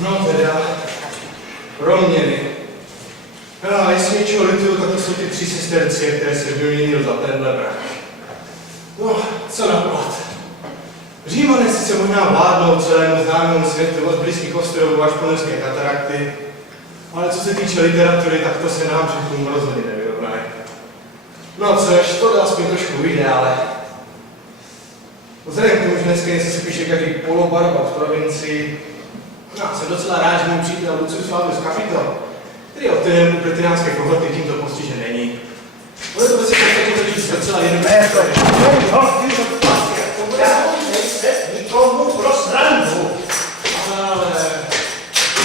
No teda, proměny. No, jestli něčeho lituju, tak to jsou ty 3 sesterci, které se vyměnil za tenhle brak. No, co na plot? Římané sice možná vládnou celému známému světu od Britských ostrovů až po Nilské katarakty, ale co se týče literatury, tak to se nám Čechům rozhodně nevyrovnaje. No což, to aspoň trošku vyjde, ale vzhledem k tomu, že dneska něco se píše každý polobarbat v provincii, já jsem docela rád, že můj přítel Lucius Flavius Capito, který je odteden u pretoriánské kohorty, tímto postižen není. Bude to vlastně totiž docela jednoduché. Nikomu pro srandu. Ale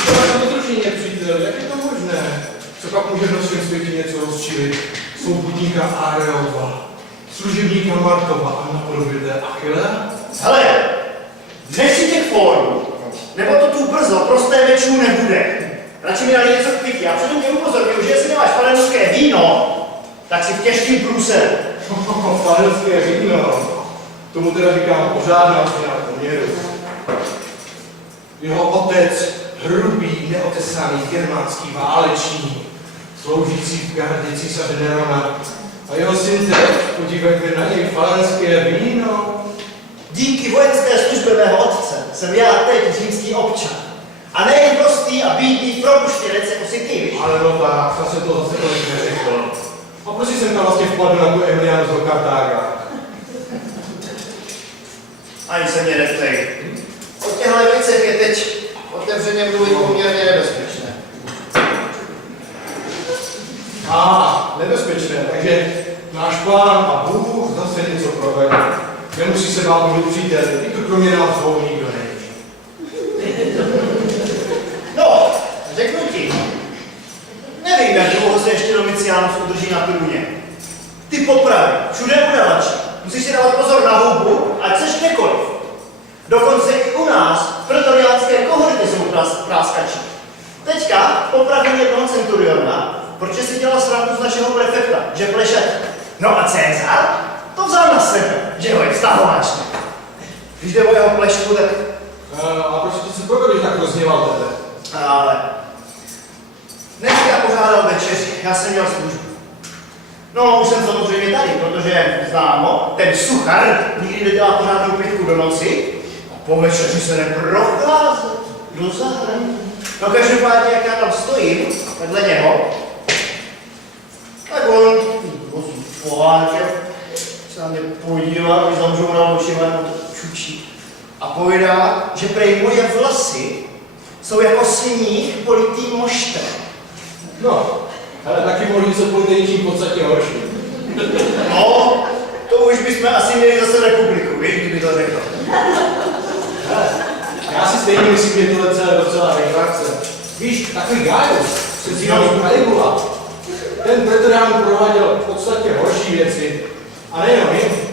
to máš to trošině, přítel, jak je to možné? Co pak může v našem světě něco rozčilit? Svobodníka Areova, služebníka Martova a naprobité Achillea? Hele, dnes si těch fórů, nebo to tu brzo prosté večů nebude. Radši mi dali něco k pití. A předtím tě upozorňuji, že jestli nemáš falenské víno, tak si v těžkým průseru. Falenské víno. Tomu teda říkám pořádná změna poměru. Jeho otec, hrubý, neotesaný germánský válečník, sloužící v gardě císaře Nerona. A jeho syn teď, podívejte na něj, falenské víno. Díky vojenské službě mého otce jsem já teď římský občan. A nejen prostý a bídný propuštěnec jako si ty, víš? Ale no tak, zase to zase tolik neřekl. A proč jsem tam vlastně vpadl na tu Emilianus do Kartága? Ani se mě neptej. O těchto věcech je teď otevřeně mluvit poměrně nebezpečné. Nebezpečné, takže náš pán a Bůh zase něco provede. Nemusí se bát mluvit přítel, i tu kromě nás dvou nikdo není. No, řeknu ti. Nevím, jak dlouho se ještě Domicianus udrží na trůně. Ty popravy, všude udavači. Musíš si dávat pozor na houbu, ať seš kdekoliv. Dokonce i u nás pretoriánské kohorty jsou práskači. Teďka popravím jednoho centuriona, protože si dělal srandu z našeho prefekta, že pleše. No a Cezar to vzal na sebe, že ho je vztahovačný. Když jde o jeho plešku, tak... A proč ty se provedl, tak rozněval tebe? Ale... Dneska pořádal večeři, já jsem měl službu. No, už jsem samozřejmě tady, protože známo, ten suchar nikdy nedělá pořádnou pitku do noci a po večeři se neprocházet do zahrady. No každopádně, jak já tam stojím, vedle něho, tak on poháčel, se na mě podíval, když zamžoural očima, jenom to čučí. A povídá, že prej moje vlasy jsou jako sníh politý moštem. No, ale taky mohli se politý něčím podstatně horší. No, to už bychom asi měli zase republiku, víš, kdyby to řekl. Hele, já si stejně myslím, že tohle celé docela reklamace. Víš, takový Gaius, přesínaný Caligula, ten pretorián prováděl v podstatě horší věci. A nejenom jim.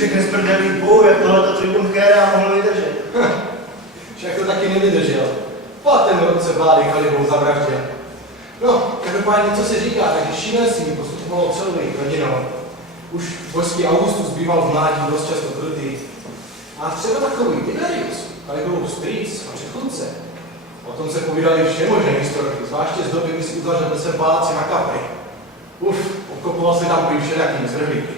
Všechny zbrdelý bůh, jak tohleto tribun Chéra mohl vydržet. Však to taky nevydržel. Pátem roce vlády Kalibou zavraždil. No, každopádně, co se říká, tak šílenství postupovalo celou jejich rodinou. Už božský Augustus býval v mládí dost často krutý. A třeba takový Tiberius, Kalibův strýc a předchůdce. O tom se povídali všemožné historky, zvláště z doby, kdy si uzavřel ve svém paláci na Capri. Obkopoval se tam prý všelijakými zvrhlíky.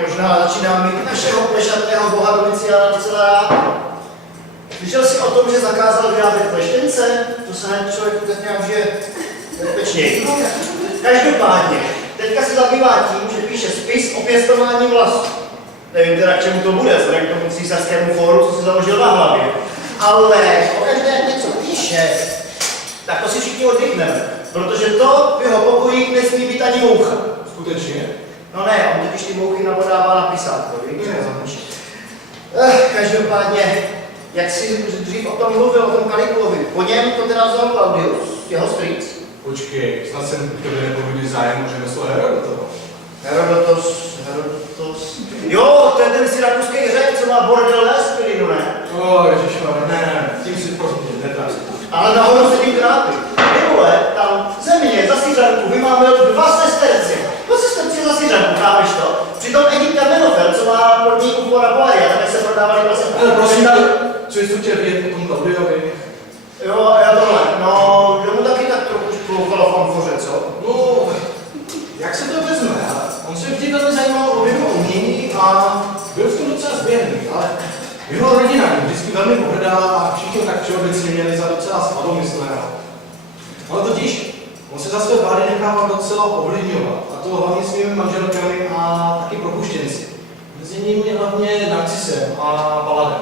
Možná začíná mít našeho plešatného boha Domiciána docela rád. Slyšel jsi o tom, že zakázal vyrábět pleštence? To se člověku tak nějak žije bezpečněji. Každopádně, teďka se zabývá tím, že píše spis o pěstování vlasů. Nevím teda, k čemu to bude, vzhledem k tomu císařskému fóru, co si založil na hlavě. Ale pokaždé, jak něco píše, tak to si všichni oddychneme. Protože to v jeho pokojích nesmí být ani moucha. Skutečně? No ne, on totiž ty mouchy nabodává na pisátko, víš? Každopádně, jak jsi dřív o tom mluvil, o tom Kalikulovi, po něm to teda vzal Claudius, jeho strýc. Počkej, snad jsem k tobě nepovedl zájem o řemeslo Herodotovo. Herodotos. Jo, to je ten syrakuský řek, co má bordel na Aspirinu, ne? Ježišmarja, ne, tím si prosím tě, netrápí. Ale nahoru se tím trápí. Minule, tam v země za Syřanku vymámil 2 sesterci. 2 sesterci za Syřanku, chápeš to? Přitom Edith Kamenofel, co má podniku Fora Boaria, tak se prodávali prasata. Ale prosím, co jsi to chtěl vědět o tom Claudiovi? Jo, já tohle. No, jemu taky tak trochu šploukalo v amfoře, co? No, jak se to vezme, ale on se vždy velmi zajímal o vědu umění a byl v tom docela zběhlý, ale jeho rodina vždycky velmi pohrdala a všichni tak všeobecně měli za docela svadomyslného. Ale totiž, on se za své vlády nechával docela ovlivňovat, a to hlavně svými manželkami a taky propuštěnci. Mezi nimi hlavně Narcisem a Paladem.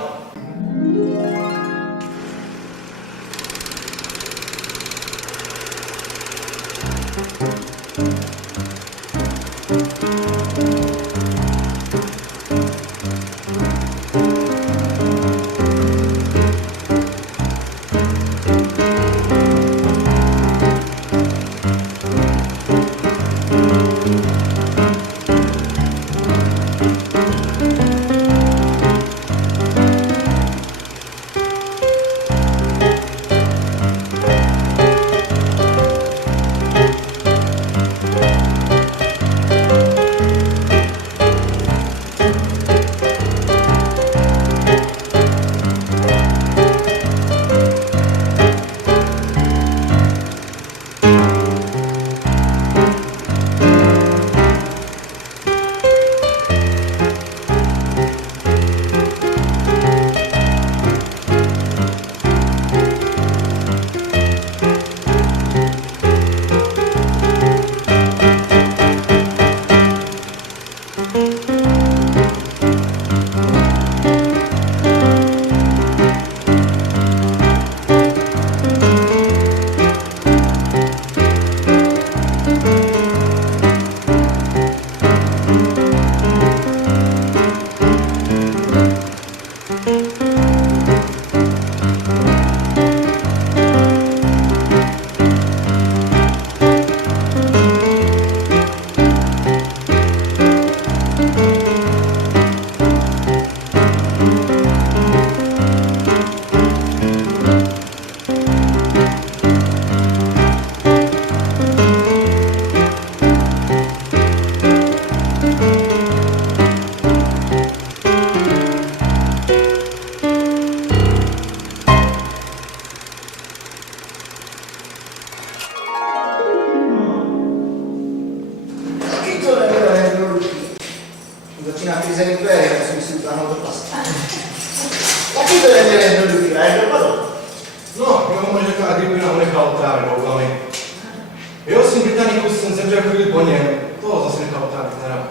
Jeho syn Britannicus jsem zemřel chvíli po něm, toho zase nechal otrávit nerad.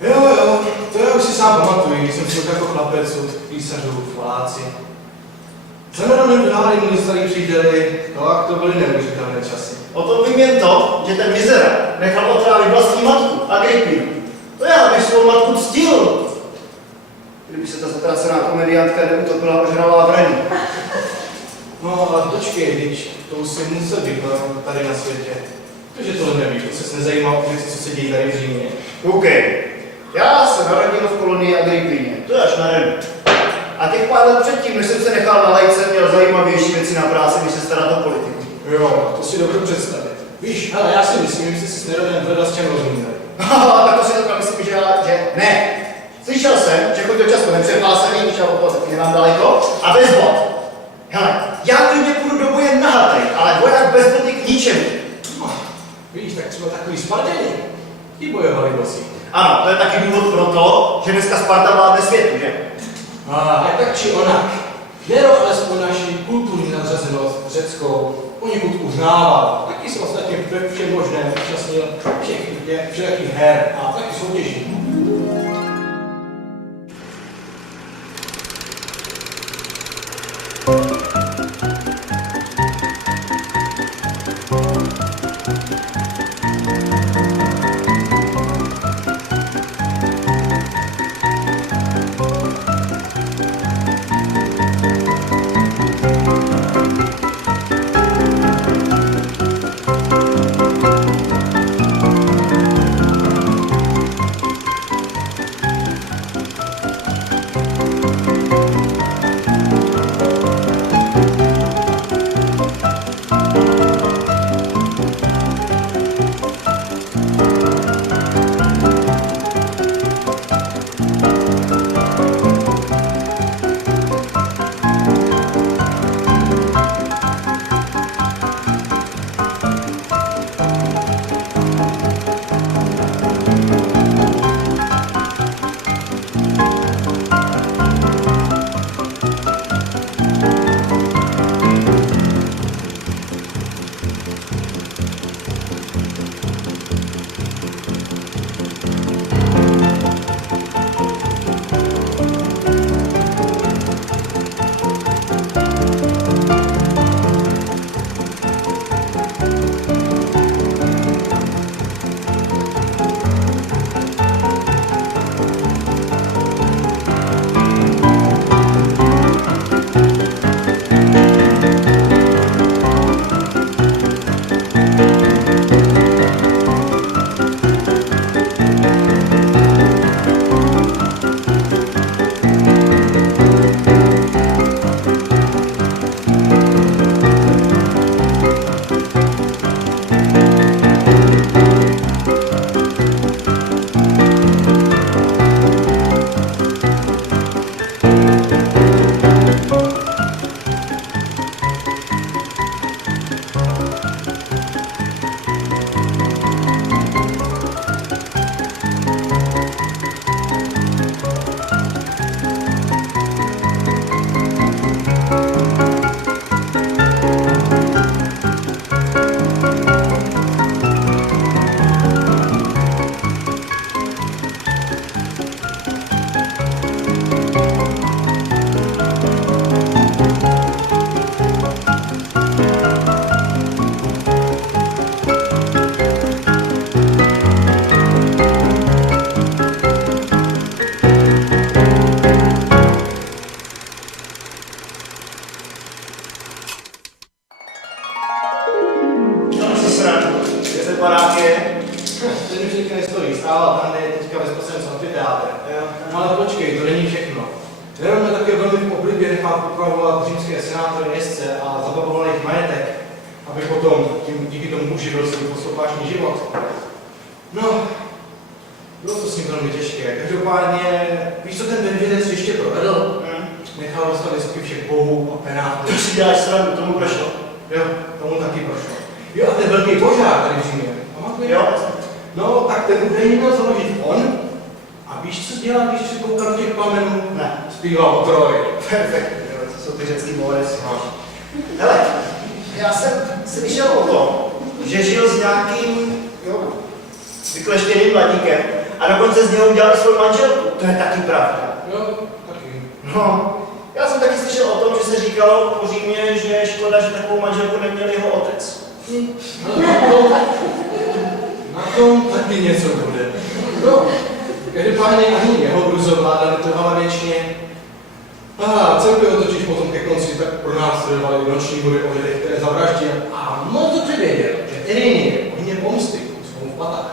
Jo, to já už si sám pamatuju, když jsem šel jako chlapec od písařů v Paláci. Za Neronem dráli můj starý příteli, tak to byly neuvěřitelné časy. O tom vím jen to, že ten mizera nechal otrávit vlastní matku, Agrippinu. To já bych svou matku ctil. Kdyby se ta zatracená komediantka neutopila ožralá v raní. No ale počkej, když to už si musel být tady na světě. Takže tohle nevíš, to ses nezajímá o věci, co se dějí tady v Římě. OK. Já se narodil v kolonii Agrippíně, to je až na Renu. A těch pár let předtím, než jsem se nechal na lajce, měl zajímavější věci na práci, než se starat o politiku. Jo, to si dobře představit. Víš, ale já si myslím, že jsi si s Neronem vedl s čem rozumíme. Tak to si takhle myslím, že ne. Slyšel jsem, že chodil často nepřepásaný, když o toho taky nemám daleko, a bez bot. Hele, já klidně půjdu do boje nahatej, ale voják bez boty k ničemu. No, víš, tak třeba takový Spartěni. Ti bojovali bosí. Ano, to je taky důvod pro to, že dneska Sparta vládne světu, že? A tak či onak. Nero alespoň naši kulturní nadřazenost řeckou poněkud uznával. Taky se ostatně ve všem možném účastnil všech her a taky soutěží. Ten už teďka nestojí, stával tam, je teďka ve Sposencu amfiteátr. No ale počkej, to není všechno. Neron mě také velmi v oblibě nechal popravovat římské senátory jezdce a zabavoval jejich majetek, aby potom díky tomu uživil svůj posloupášný život. No, bylo to s ním velmi těžké. Každopádně, víš, co ten vědec ještě provedl? Nechal dostat vysoký všech bohů a penátů. To si děláš srandu, tomu prošlo. Jo, tomu taky prošlo. Jo, a ten velký požár tady v Římě. Pamatuješ? Jo. No, tak ten údajně měl založit on. A víš, co dělal, když si koukal do těch plamenů? Ne. Zpíval o Troji. Perfektně, to jsou ty řecký bohorec. Hele, já jsem slyšel o tom, že žil s nějakým, vykleštěným mladíkem a dokonce z něho udělal svou manželku. To je taky pravda. Jo, taky. No, já jsem taky slyšel o tom, že se říkalo po Římě, že je škoda, že takovou manželku neměl jeho otec. Na tom taky něco bude. No, každopádně ani jeho bruzovláda netrvala věčně. A celkově totiž potom ke konci tak pro nás sledovali noční bory o lidech, které zavraždil. A moc dobře věděl, že Irinie hodně pomsty jsou v patách.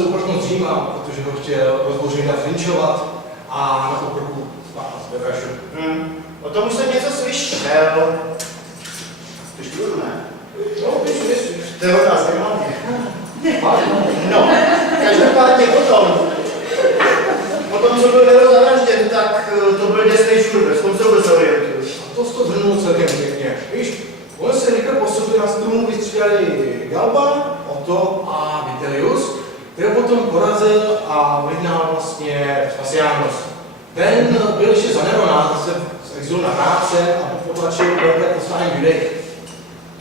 musel uprchnout z Říma, protože ho chtěl rozbořenina flinčovat a na uprchu spát ve Vešu. O tom už jsem něco slyšel. Ty študu, ne? No, ty si. To je od nás, zajímá mě. No, každopádně potom, co byl Nero zavražděn, tak to byl děsnej šurbe, v tom se vůbec orientuju. A to jsi to zhrnul celkem pěkně. Víš, on se rychle po sobě na strumu vystřídali Galba, Otto a Vitellius, který potom porazil a vyhnal vlastně Vespasianus. Ten byl ještě za Nerona, se z exilu navrácen a potlačil velké poslání Judej.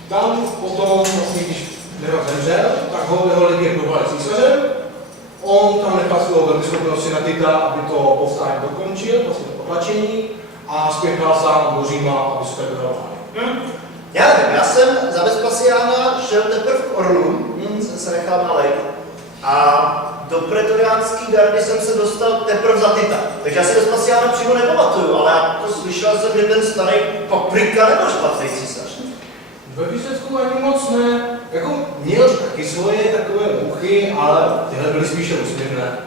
Tam potom, vlastně, když Nero zemřel, tak ho jeho lidi provali císařem. On tam nechal svého velvyschopného syna Tita, aby to povstání dokončil, vlastně to potlačení, a spěchal sám do Říma, aby se tak dohromady. Já nevím, já jsem za Vespasiána šel teprve v Orlu, jsem se nechal nalejt. A do pretoriánský gardy jsem se dostal teprve za Tita. Takže já si Vespasiána přímo nepamatuju, ale jako slyšel jsem, že ten starý Paprika nebyl špatný císař. Ve výsledku ani moc ne. Jako měl taky svoje takové muchy, ale tyhle byly spíše úsměvné.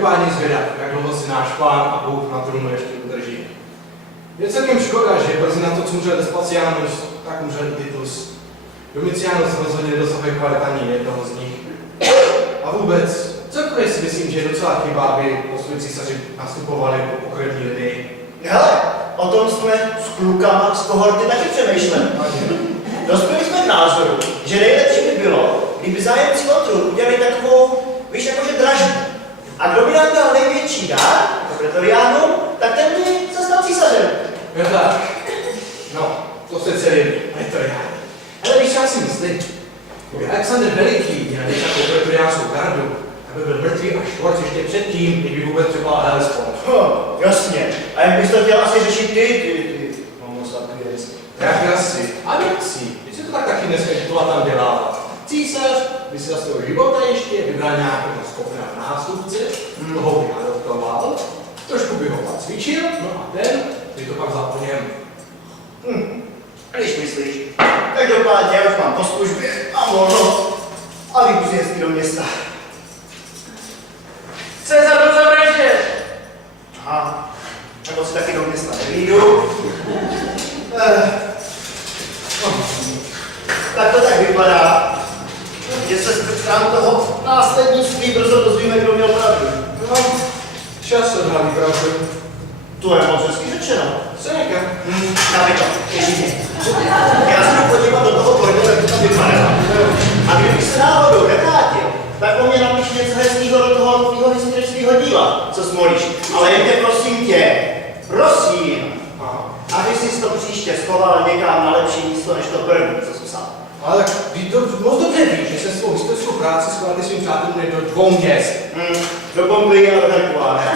každopádně zvědav, jak dlouho si náš pán a Bůh na trůnu ještě udrží. Je celkem škoda, že brzy na to, co umřel Vespasianus, tak umřel i Titus. Domitianus rozhodně nedosahuje kvalit ani jednoho z nich. A vůbec, celkově si myslím, že je docela chyba, aby poslední císaři nastupovali po pokrevní linii. Hele, o tom jsme s klukama z kohorty taky přemýšleli. Dospěli jsme k názoru, že nejlepší by bylo, kdyby zájemci o trůn udělali takovou, víš, jakože dražbu. A kdo by nám dal největší dár, to pretoriánům, tak ten by se stal císařem. Jo tak. No, to se celý pretorián. Ale víš, já si myslím, kdyby Alexandr Veliký měl teď takovou pretoriánskou gardu, aby byl mrtvý a Švorc ještě předtím, kdyby vůbec třeba Hellespont. Jasně. A jak bys to chtěl asi řešit ty homo sapiens? Jak asi? A nechci. Když se to tak taky dneska tam dělá. Císař by si za svého života ještě vybral nějakého schopného nástupce, toho by adoptoval, trošku by ho pak cvičil, no a ten by to pak zapl něm. Když myslíš, každopádně já už mám po službě a volno a vybudu jezdit do města. Cezar byl zavražděn! Aha, nebo si taky do města nevyjdu. Tak to tak vypadá, že se stran toho následnictví brzo dozvíme, kdo měl pravdu. No, čas odhalí pravdu. To je moc hezky řečeno. Seneka. Dáme to, těší mě. Já se jdu podívat do toho kordu, jak to tam vypadá. A kdybych se náhodou nevrátil, tak o mě napiš něco hezkýho do toho tvýho historického díla, co smolíš. Ale jen tě prosím, aby jsi to příště schoval někam na lepší místo, než to první, co jsem psal. Ale ty to moc dobře víš, že jsem svou historickou práci schoval svým přátelům do 2 měst. Do Bomby a do Herkuláře.